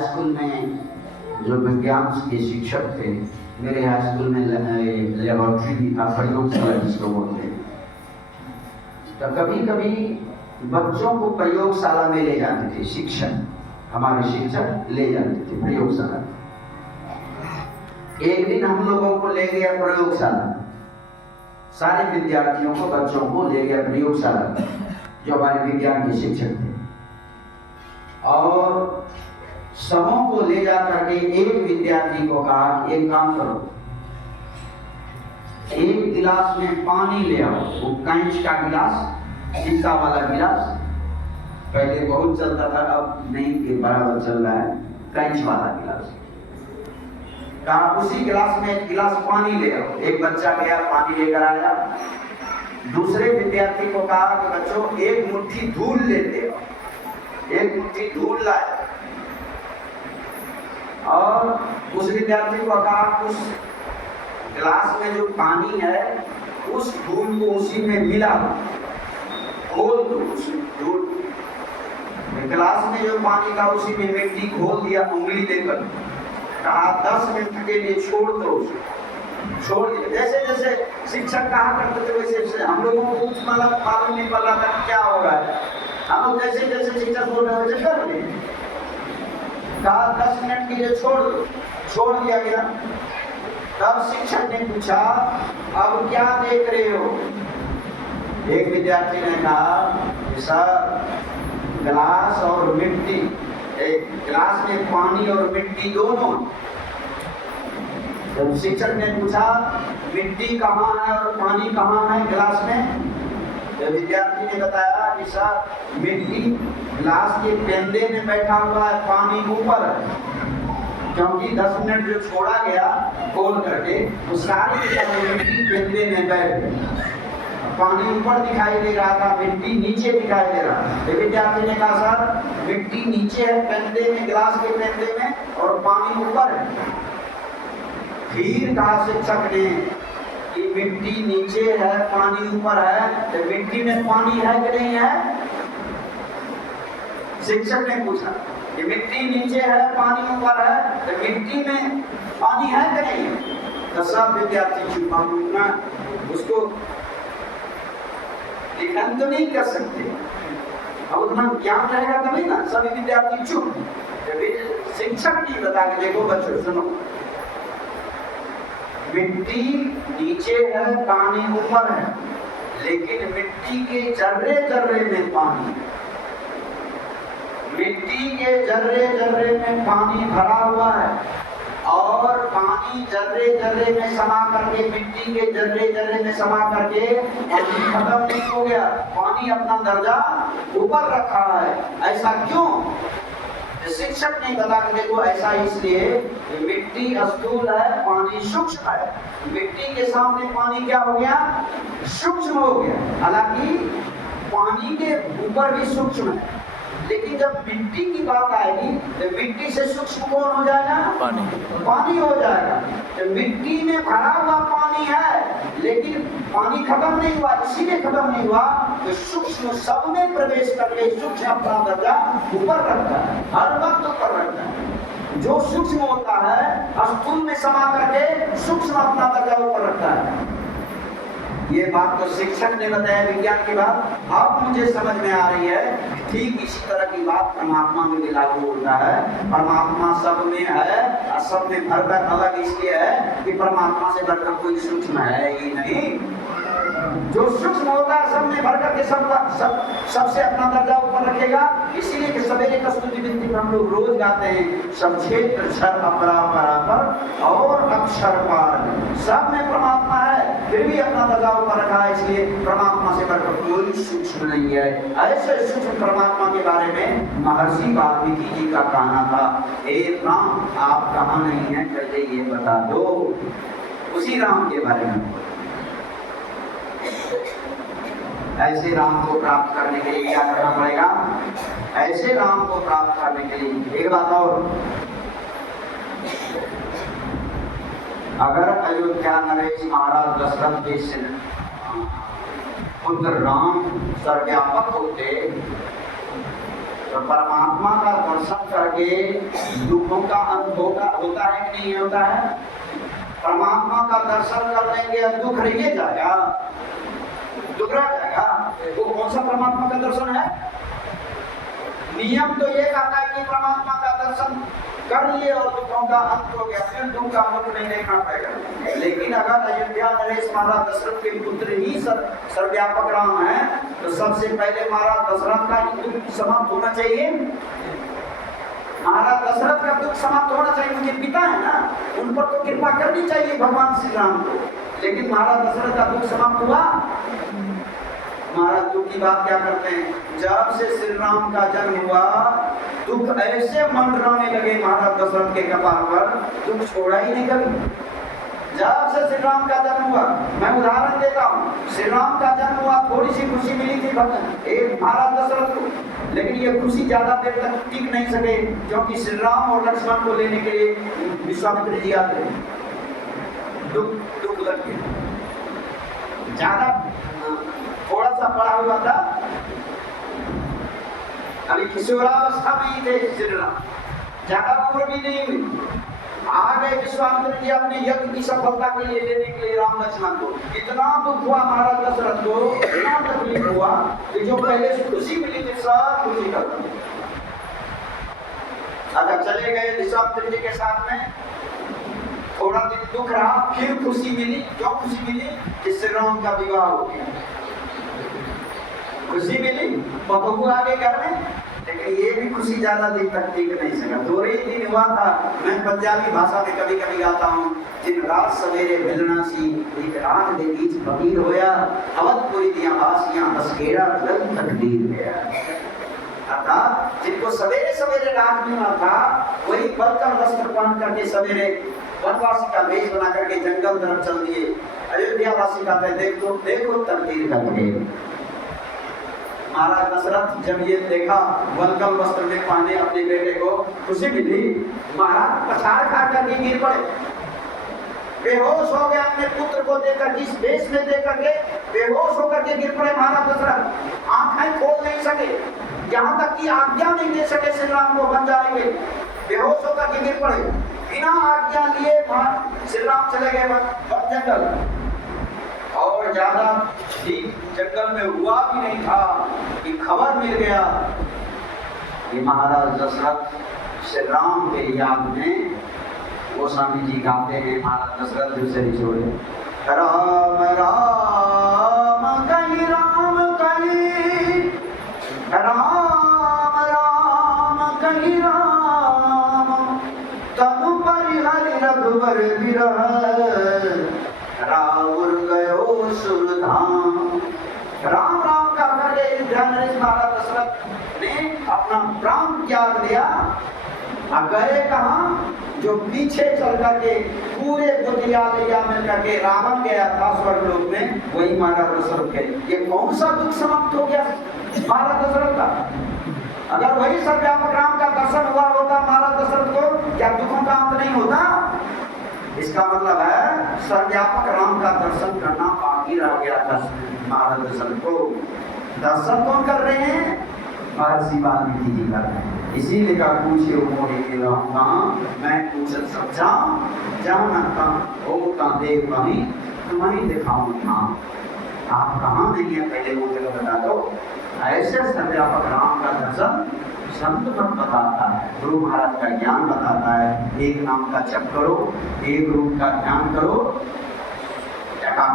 High school में जो विज्ञान के शिक्षक थे, मेरे हाई स्कूल में लेबोरेटरी भी था, प्रयोगशाला जिसको बोलते हैं। तो कभी कभी बच्चों को प्रयोगशाला में ले जाते थे शिक्षक, हमारे शिक्षक ले जाते थे प्रयोगशाला। एक दिन हम लोगों को ले गया प्रयोगशाला, सारे विद्यार्थियों को, बच्चों को ले गया प्रयोगशाला, जो हमारे विज्ञान के शिक्षक थे। और सबों को ले जाकर के एक विद्यार्थी को कहा, एक काम करो, एक गिलास में पानी ले आओ। वो कांच का गिलास, शीशा वाला गिलास, पहले बहुत चलता था, अब नहीं के बराबर चल रहा है, कांच वाला गिलास। कहा उसी गिलास में एक गिलास पानी ले आओ। एक बच्चा गया, पानी लेकर आया। दूसरे विद्यार्थी को कहा कि बच्चों एक मुट्ठी धूल लेते आओ, एक मुट्ठी धूल लाए। और उस विद्यार्थी को कहा उस गिलास में जो पानी है उस धूल को उसी में मिला दो, खोल दो उस धूल। गिलास में जो पानी था उसी में मिट्टी घोल दिया उंगली देकर। कहा 10 मिनट के लिए छोड़ दो, छोड़ दिया। जैसे जैसे शिक्षक कहा करते थे वैसे वैसे हम लोगों को कुछ मालूम नहीं पड़ रहा था क्या हो रहा है। हम लोग जैसे जैसे शिक्षक बोल रहे वैसे कर रहे। कहा 10 मिनट के लिए छोड़ दो, छोड़ दिया गया। तब शिक्षक ने पूछा अब क्या देख रहे हो? एक विद्यार्थी ने कहा सर गिलास और मिट्टी, एक गिलास में पानी और मिट्टी दोनों। जब शिक्षक ने पूछा मिट्टी कहाँ है और पानी कहाँ है गिलास में, तो विद्यार्थी ने बताया कि सर मिट्टी गिलास के पेंदे में बैठा हुआ है, पानी ऊपर है। क्योंकि 10 मिनट जो छोड़ा गया खोल करके वो सारी मिट्टी पेंदे में बैठ गई, पानी ऊपर दिखाई दे रहा था, मिट्टी नीचे दिखाई दे रहा था। विद्यार्थी ने कहा सर मिट्टी नीचे है पेंदे में, गिलास के पेंदे में, और पानी ऊपर है। फिर कहा शिक्षक ने कि मिट्टी नीचे है पानी ऊपर है, तो मिट्टी में पानी है कि नहीं है? शिक्षक ने पूछा कि मिट्टी नीचे है पानी ऊपर है, तो मिट्टी में पानी है कि नहीं? तो सब विद्यार्थी चुप, उसको लिखन तो नहीं कर सकते, अब उतना ज्ञान रहेगा तभी ना। सभी विद्यार्थी चुप। शिक्षक ने बता के देखो बच्चों सुनो, मिट्टी नीचे है पानी ऊपर है, लेकिन मिट्टी के जर्रे जर्रे में पानी, मिट्टी के जर्रे जर्रे में पानी भरा हुआ है, और पानी जर्रे जर्रे में समा करके, मिट्टी के जर्रे जर्रे में समा करके पानी खत्म नहीं हो गया, पानी अपना दर्जा ऊपर रखा है। ऐसा क्यों? शिक्षक ने बता के देखो ऐसा इसलिए मिट्टी स्थूल है, पानी सूक्ष्म है। मिट्टी के सामने पानी क्या हो गया? सूक्ष्म हो गया। हालांकि पानी के ऊपर भी सूक्ष्म है, लेकिन जब मिट्टी की बात आएगी तो मिट्टी से सूक्ष्म कौन हो जाएगा? पानी, पानी हो जाएगा। तो मिट्टी में भरा हुआ पानी है, लेकिन पानी खत्म नहीं हुआ। इसीलिए खत्म नहीं हुआ तो सूक्ष्म सब में प्रवेश करके सूक्ष्म अपना दर्जा ऊपर रखता है, हर वक्त ऊपर रखता है। जो सूक्ष्म होता है स्थूल में समा करके सूक्ष्म अपना दर्जा ऊपर रखता है। ये बात तो शिक्षक ने बताया विज्ञान की बात, अब मुझे समझ में आ रही है। ठीक इसी तरह की बात परमात्मा में भी लागू होता है। परमात्मा सब में है, सब में भरकर अलग इसलिए है कि परमात्मा से बढ़कर कोई सूक्ष्म है ही नहीं। जो सूक्ष्म होता है सब में भरकर के सबसे अपना दर्जा ऊपर रखेगा। इसीलिए कि सवेरे का स्तुति विनती हम लोग रोज गाते हैं, सब क्षेत्र क्षर अपरापर और अक्षर पार, सब में परमात्मा है, फिर भी अपना दर्जा ऊपर रखा है। इसलिए परमात्मा से बढ़कर कोई सूक्ष्म नहीं है। ऐसे सूक्ष्म परमात्मा के बारे में महर्षि वाल्मीकि जी का कहना था, हे राम आप कहाँ नहीं है, पहले ये बता दो। उसी राम के बारे में ऐसे राम को प्राप्त करने के लिए क्या करना पड़ेगा? ऐसे राम को प्राप्त करने के लिए एक बात और, अगर अयोध्या नरेश महाराज दशरथ जैसे पुत्र राम सर्वव्यापक होते तो परमात्मा का दर्शन करके दुखों का अंत होता है कि नहीं होता है? परमात्मा का दर्शन करने के दुख रह जाएगा, दुख रह जाएगा। वो कौन सा परमात्मा का दर्शन है? नियम तो ये कहता है कि परमात्मा का दर्शन कर लिए और दुखों का अंत हो गया, फिर दुख का मुख नहीं देखना पड़ेगा। लेकिन अगर अयोध्या नरेश महाराज दशरथ के पुत्र ही सर्वव्यापक राम है, तो सबसे पहले महाराज दशरथ का ही दुख समाप्त होना चाहिए। महाराज दशरथ का दुख समाप्त होना चाहिए, उनके पिता है ना, उन पर तो कृपा करनी चाहिए भगवान श्री राम को। लेकिन महाराज दशरथ का दुख समाप्त हुआ। महाराज दुख की बात क्या करते हैं? जब से श्री राम का जन्म हुआ, दुख ऐसे मंडराने लगे महाराज दशरथ के कपाल पर, दुख छोड़ा ही नहीं कभी। जब से श्री राम का जन्म हुआ, मैं उदाहरण देता हूँ, श्री राम का जन्म हुआ, थोड़ी सी खुशी मिली थी एक महाराज दशरथ को, लेकिन ये खुशी ज्यादा देर तक टिक नहीं सके, क्योंकि श्री राम और लक्ष्मण को लेने के लिए विश्वामित्र जी आते, दुख लग गया। ज्यादा थोड़ा सा पड़ा हुआ था, अभी किशोरावस्था में ही थे श्री राम, ज्यादा उम्र भी नहीं हुई। आ गए विश्वामित्र जी अपने यज्ञ की सफलता के लिए लेने के लिए राम लक्ष्मण को। इतना दुख हुआ महाराज दशरथ को, इतना तकलीफ हुआ कि जो पहले से खुशी मिली थी सब खुशी कर दी। अगर चले गए विश्वामित्र जी के साथ में, थोड़ा दिन दुख रहा, फिर खुशी मिली। क्यों खुशी मिली? कि श्री राम का विवाह हो गया, खुशी मिली। बहू आ गए घर में, लेकिन ये भी खुशी ज्यादा दिन तक टिक नहीं सका। थोड़े ही दिन हुआ था। मैं पंजाबी भाषा में कभी कभी गाता हूँ, जिन रात सवेरे मिलना सी एक रात दे बीच फकीर होया, अवधपुरी दियां बासियां बसकेड़ा गल तकदीर गया। अर्थात जिनको सवेरे सवेरे रात मिलना था, वही बलकर वस्त्र पहन करके सवेरे वनवासी का वेश बना करके जंगल तरफ चल दिए। अयोध्या वासी कहते हैं देखो देखो तकदीर का खेल। महाराज दशरथ जब ये देखा वनकल वस्त्र में पहने अपने बेटे को, खुशी मिली। महाराज पछाड़ खा करके गिर पड़े, बेहोश हो गए। अपने पुत्र को देखकर, जिस वेश में देख करके बेहोश होकर के गिर पड़े महाराज दशरथ। आंखें खोल नहीं सके, यहाँ तक कि आज्ञा नहीं दे सके श्री राम को बन जाने के। बेहोश होकर के गिर पड़े, बिना आज्ञा लिए श्री राम चले गए वन जंगल। और ज्यादा जंगल में हुआ भी नहीं था कि खबर मिल गया कि महाराज दशरथ श्री राम के याद में, गोस्वामी जी गाते हैं, महाराज दशरथ दूसरे छोड़े राम राम कहीं राम कहीं, राम राम कहीं राम, तनु परिहरि रघुवर विरह, राउर गयो सुरधाम। राम राम का करके महाराज दशरथ ने अपना प्राण त्याग दिया। गए कहाँ? जो पीछे चल करके पूरे दुनिया मिल करके रावण गया था स्वर्गलोक में, वही महाराज दशरथ के। ये कौन सा दुख समाप्त हो गया महाराज दशरथ का? अगर वही सर्वव्यापक राम का दर्शन हुआ होता महाराज दशरथ को, क्या दुखों का अंत नहीं होता? इसका मतलब है सर्वव्यापक राम का दर्शन करना बाकी रह गया था महाराज दशरथ को। दर्शन कौन कर रहे हैं? महर्षि वाल्मीकि जी कर रहे हैं। इसीलिए का पूछे मोहि के राम कहाँ, मैं पूछत समझा, जानता हो का देव कहीं, तुम्हें दिखाऊं कहाँ। आप कहाँ नहीं है पहले वो जगह बता दो। ऐसे सर्वव्यापक राम का दर्शन संत मत बताता है, गुरु महाराज का ज्ञान बताता है। एक नाम का जप करो, एक रूप का ध्यान करो,